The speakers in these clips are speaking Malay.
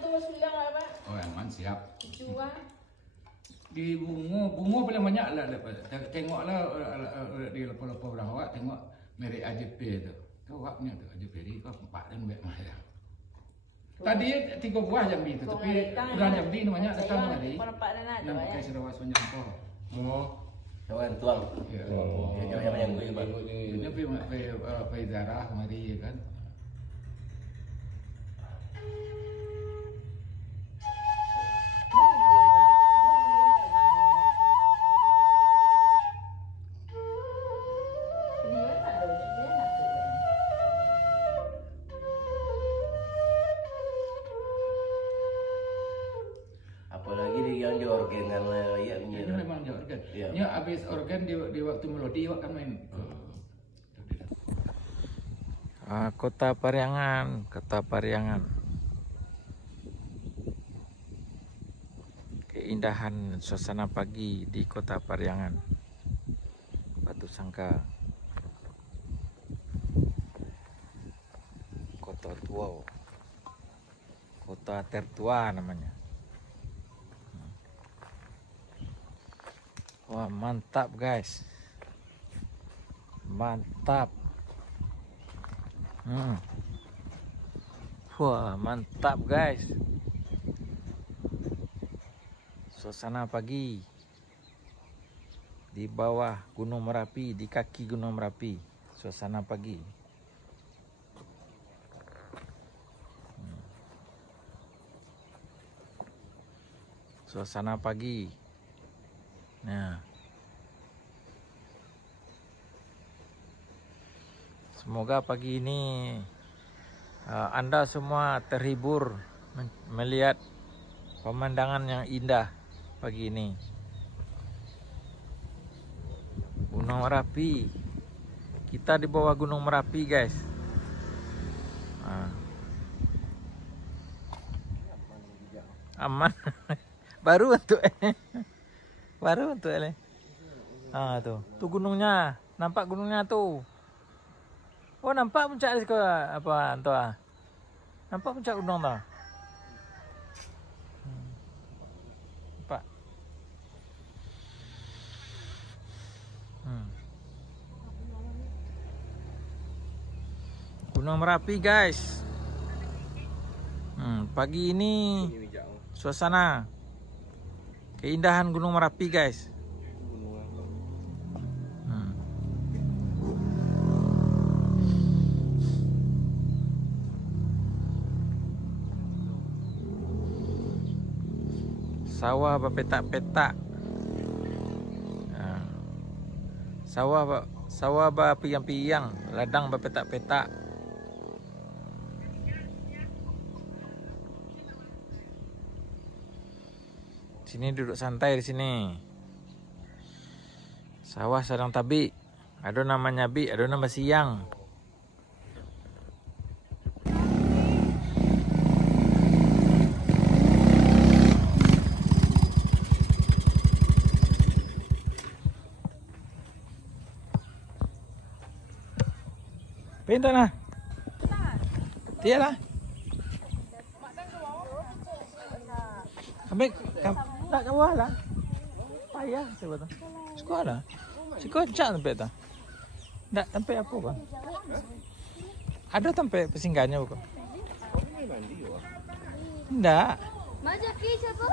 tu sulang apa? Oh, aman siap. Jual. Di bunga paling banyak lah. Tengoklah di lepas-lepas orang awak tengok merek AJP tu. Kau awak punya tu AJP ni kau 4 dan baik mahal. Tadi 3 buah Jambi tu, tapi orang Jambi ni banyak datang hari. Nak pakai Sarawak Semenjang kau. Oh. Kawan tuang. Ya. Dia banyak gue bang. Ini pergi Zara mari kan. Apalagi dia yang di organ kan ya punya. Ini memang dia organ. Ya. Nya habis organ di waktu melodi awak kan main. Kota Pariangan, Kota Pariangan. Keindahan suasana pagi di Kota Pariangan. Batu Sangka. Kota tua. Kota tertua namanya. Wah, mantap guys. Mantap. Wah, mantap guys. Suasana pagi di bawah Gunung Merapi, di kaki Gunung Merapi. Suasana pagi. Suasana pagi. Nah, semoga pagi ini Anda semua terhibur melihat pemandangan yang indah pagi ini. Gunung Merapi. Kita di bawah Gunung Merapi, guys. Aman. Baru untuk baru untuk ele. Tuh gunungnya. Nampak gunungnya tuh. Oh, nampak puncak sekolah apa tu ah? Nampak puncak gunung tu. Nampak. Gunung Merapi, guys. Pagi ini suasana keindahan Gunung Merapi, guys. Sawah berpetak-petak. Sawah berpiang-piang, ladang berpetak-petak. Sini duduk santai di sini. Sawah sedang tabi. Ada namanya bi, ada nama siang. Pintar lah. Dia lah. Ambil nak ke bawah lah. Payah sebab tu. Sekolah. Sekolah cak tempat tu. Tak tempat apa bang? Ada tempat persinggahannya bukan? Tak. Macam ki siapa?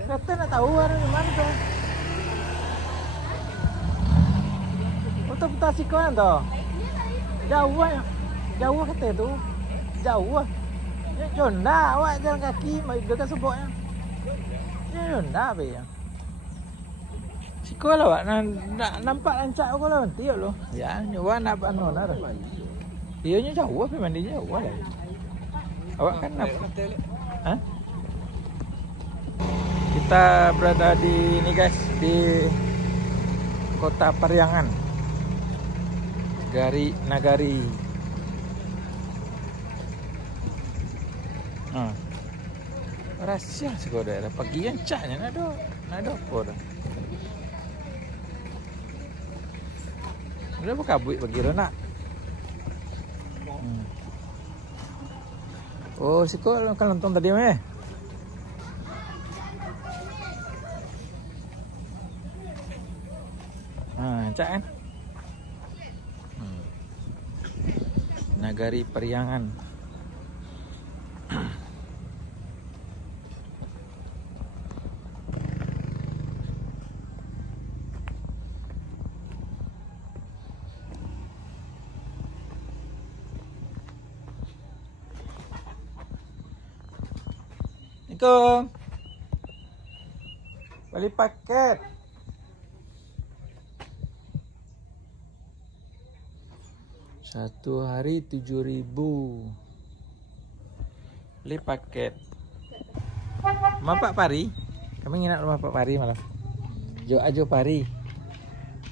Kata nak tahu ada di mana tu. Untuk putar sekolah tu. Jauh lah. Jauh kata tu. Jauh lah. Jonda awak jalan kaki mai dekat seboknya. Jonda be ya. Sekolah awak nak nampak lancak kau lah nanti lo. Ya, nyoba nak anu lah. Dia nya jauh apa mandi jauh lah. Awak kan nampak. Hah? Kita berada di ini guys, di Kota Pariangan. Nagari. Rahasia sekolah daerah pagi yang caknya nak ada apa dah. Udah buka buik bagi lo nak. Oh, siko kan nonton tadi meh. Cak kan? Nagari Periangan. Assalamualaikum. Beli paket. Satu hari 7.000. Beli paket. Rumah Pak Pari. Kami nginap rumah Pak Pari malam. Ajo Pari.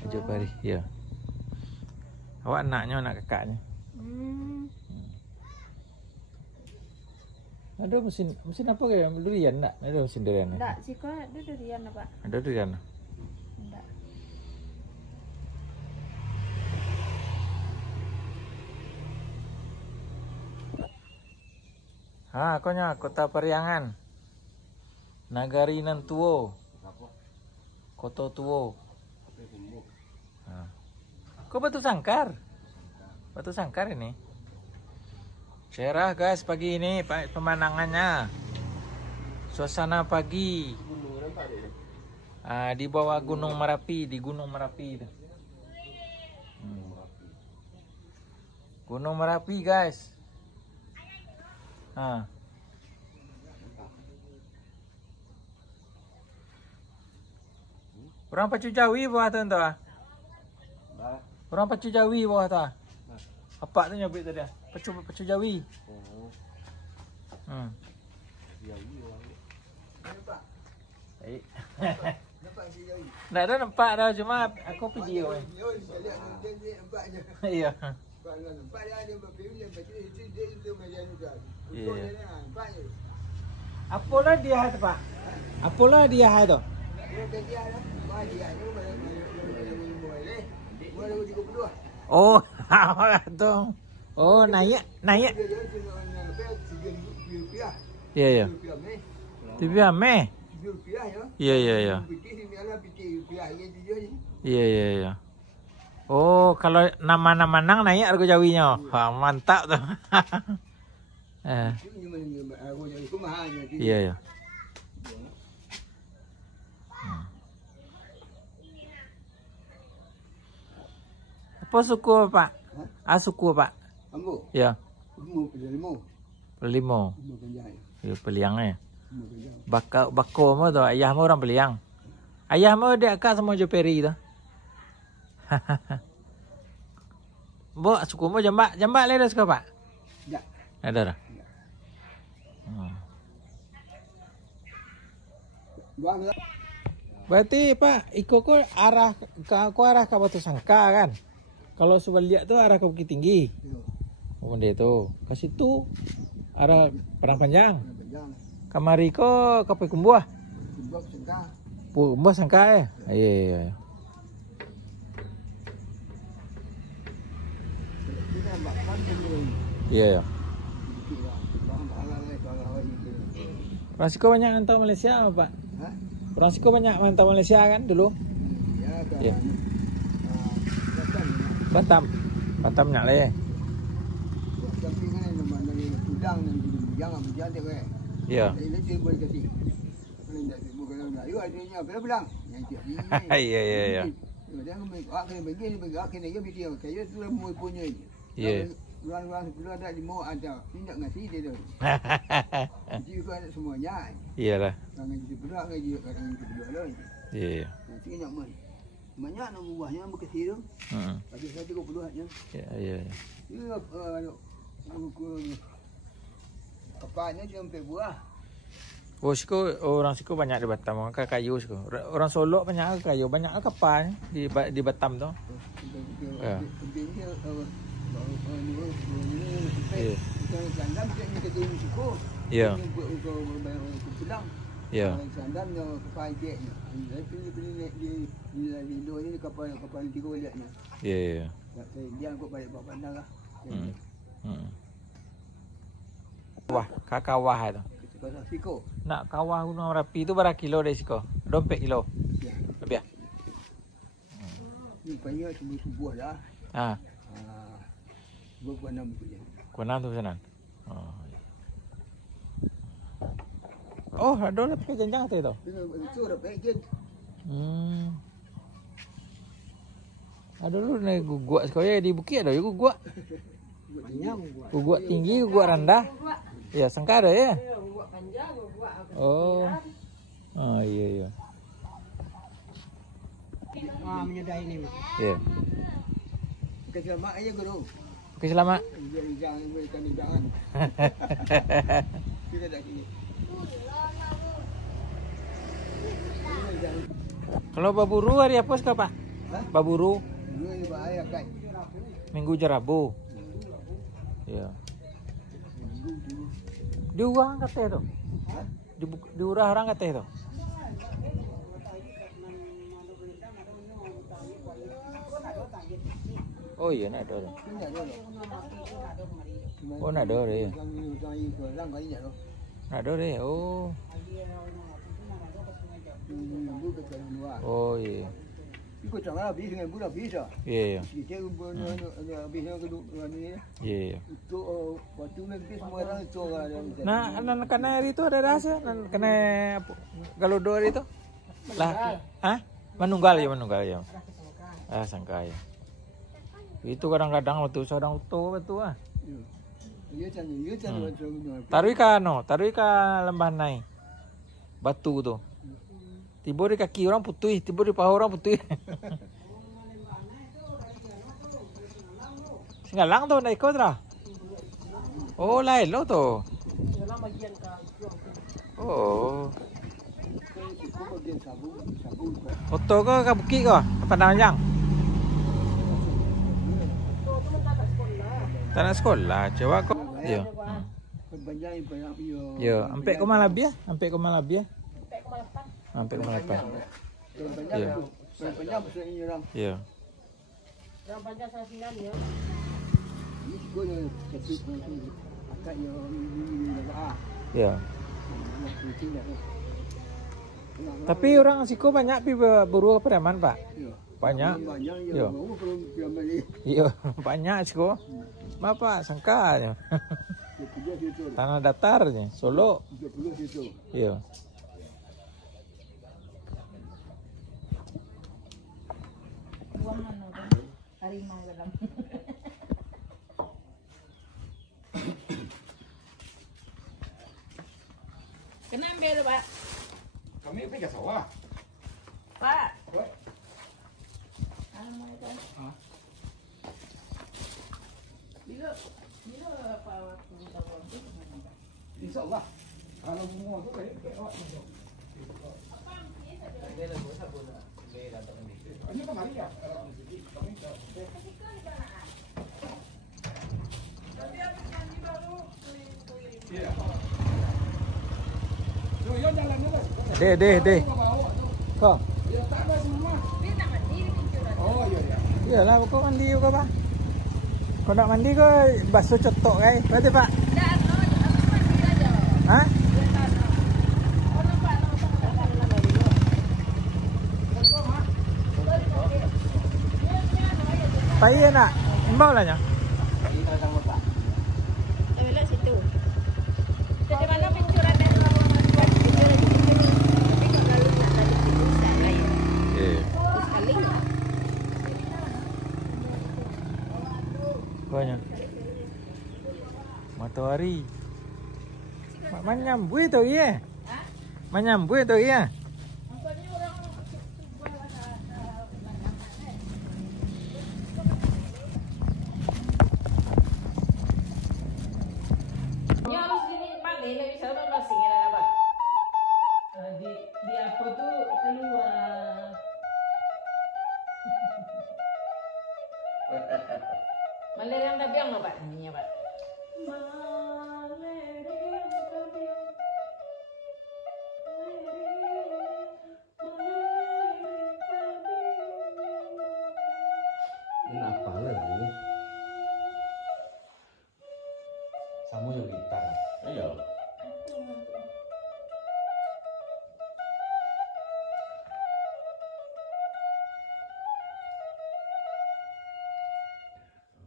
Ajo Pari, ya. Awak anaknya, anak kakaknya. Ada mesin apa kayak durian enggak? Ada mesin durian. Enggak sih kok, ada durian apa? Ada durian. Enggak. Konya Kota Periangan. Nagari nan tuo. Kota tuo. Kok batu sangkar? Batu sangkar ini. Cerah guys pagi ini pemandangannya. Suasana pagi. Di bawah Gunung Merapi, di Gunung Merapi itu. Gunung Merapi guys. Orang Pacu Jawi bawah tu entah. Orang Pacu Jawi bawah tu. Apa tu nyabit tadi? Pacu Jawi. Baik. Tak ada nampak dah, cuma aku pergi oi. Iya. Apalah dia tu Pak? Apalah dia tu? Oh, tu. Oh, naik. Ya. TV ame. Iya. Iya. Oh, kalau nama-nama nang naik harga Jawinya. Wah, mantap tu. Iya. Apa suku Pak? Suku Pak? Ambo. Ya. Limo. Pelimo. Ya, Peliang ya. Bako mo tu, ayah mo orang Peliang. Ayah mo dia kat sama Jo Peri tu. Bo, suku mo jambak le dah suka Pak? Ya. Ada dah. Berarti Pak, Iko ko arah ke Batu Sangka kan? Kalau sebalik tu arah ke Bukit Tinggi. Oh, dia tu. Ke situ arah Padang Panjang. Kamari ko ke Kumbuah. Kumbuah Sangka Iya. Iya. Orang Siko banyak mantau Malaysia Pak? Orang Siko banyak mantau Malaysia kan dulu? Iya. Batam nak le. Ya. Iya. Ruang sebelum ada lima ada tindak ngasih dia tu. Jadi kau ada semuanya. Iyalah. Jangan jadi berat lagi kadang itu berdua lah. Iya. Nanti nak main. Banyak nak buahnya berkecil tu. Habis 130 nya. Iya. Ini kapalnya sampai buah. Orang Siko banyak di Batam, kan kayu Siko. Orang Solo banyak kayu, banyak kapal di Batam tu. Ya. Ya. Ya. Ya. Dia angkut balik bawa bandar lah. Kakawah itu. Kalau siko. Nak kawah Gunung Merapi itu berapa kilo dari siko? 24 kilo. Ya. Lebih ya? Ni payah subuh-subuh dah. Ah, Buat 6 tu je. Kuantan tu pesanan. Oh. Oh, ada lah pakai janjang tu. Itu dah pakai. Ada dulu ni guguk sekolah di bukit ada juga guguk. Guguk tinggi, guguk rendah. Ya, sangka ada ya. Oh. Oh, iya. Menyedai ni. Ya. Selamat aja guru. Okey, selamat. Jangan berikan jangan. Kita dah kini. Kalau baburu hari apa sekarang, Pak? Baburu Dulu ni bahaya kan. Minggu je Rabu. Ya. Diurang kata tu. Diurah orang kata tu. Oh iya, nak ada. Oh, nak ada dia. Nak ada dia. Oh. Oh iya. Ikut cara habis dengan budak bisa. Iya. Kita habisnya kedua ni. Iya. Itu waktu nanti semua orang itu Nah, nan kena hari itu ada rasa, nan kena kalau dua hari itu. Lah, hah? Menunggal ya. Ah, sangka ya. Itu kadang-kadang waktu seorang utuh betul ah. Ya can. Taruh ke lembah nai. Batu tu. Tiba di kaki orang putih, tiba di paha orang putih. Singalang tu naik kau tra. Oh, lain lo tu. Oh. Foto ke bukit ke? Padang Panjang. Tak nak sekolah, coba kau. Ya. Ya, sampai ke Malabia, Sampai ke Malabia. Ya. Ya. Ya. Tapi orang Siko banyak pi berburu kepreman, Pak. Banyak. Ya. Iya, banyak Siko. Bapak sangka aja. Tanah datarnya, Solo. Iya. Harimau dalam. Kena ambil Pak. Kami pergi ke sawah. Pak. What? Bila apa waktu tahun tu? InsyaAllah. Kalau bunga tu baik awak masuk. Ini kan hari ya. Deh. Kau. Oh iya. Iyalah, kau mandi juga, Pak. Kau nak mandi ke basuh cetok kai? Berarti, Pak? Hah? Payah nak? Imbau lah nya. Situ. Dari mana pencuran dari pencuran di situ. Tapi kalau nak tadi itu salah ya. Sekali. Banyak. Matahari. Menyambui tu ya. Menyambui tu ya. Di apa tu keluar. Maleriang tabiang no Pak? Ini ya Pak. Kenapa lagi? Sama juga. Blitar. Iya.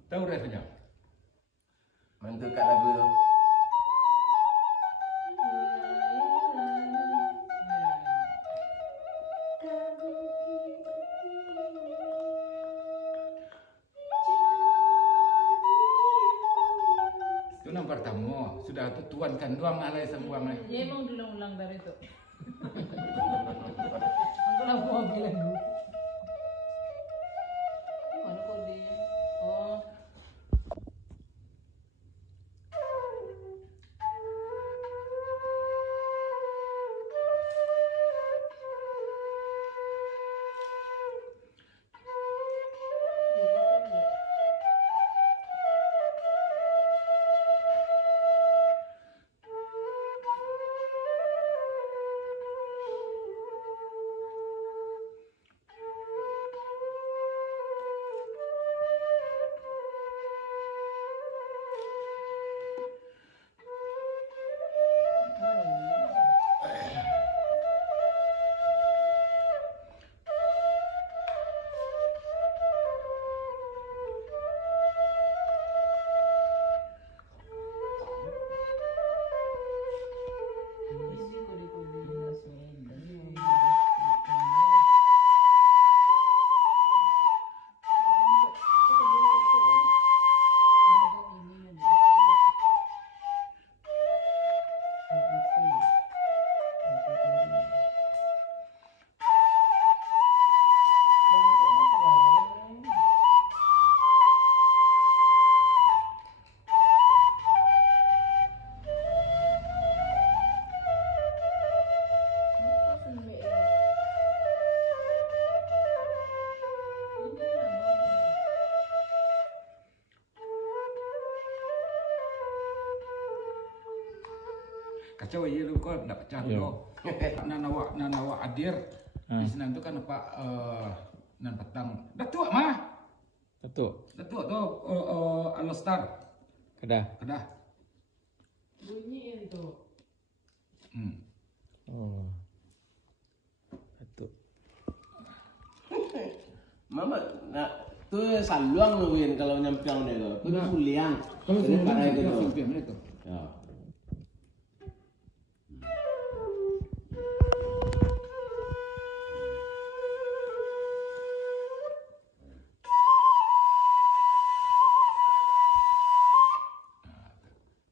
Tahu refnya? Mantu kat lagu tu. Itu yang pertama, sudah tu tuan kan doang alai sembuang ni. Ya emang diulang-ulang dari itu. Aku lah mau bilang dulu. Mana kodenya? Oh. Kacau ya lu kok nak pecah dulu. Nanawa adir. Di sana tu kan apa nan petang. Datuk mah. Datuk. Datuk tu Alostar. Kedah. Bunyi itu. Oh. Datuk. Mama nak tu saluang lu Win kalau nyampiang dia tu. Tu suliang. Kalau Ini sudah pakai itu gitu. film itu. Ya.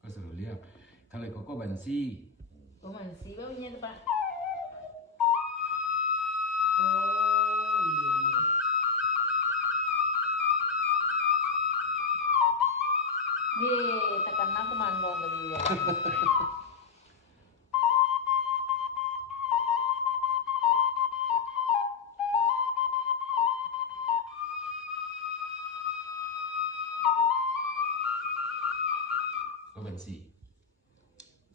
Kau suruh lihat. Kalau kau bansi. Oh masih baunya tu Pak. Tekan aku mandong tadi ya. Kau bansi.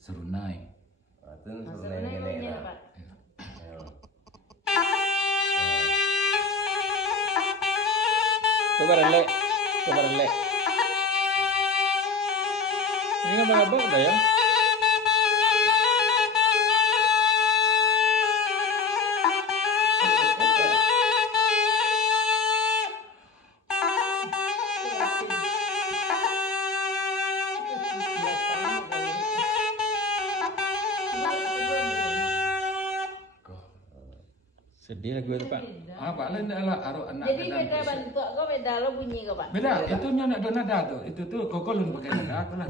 Serunai. Tu suruh Masalahnya nenek baunya lah. Pak. Ya. Coba relek. Ini kan abang dah ya. Sedih lagu itu Pak. Apa lain adalah aru anak. Jadi beda bentuk kau beda lo bunyi kau Pak. Beda, itu nya nak ada nada tu. Itu tu kau lun pakai nada, aku lah.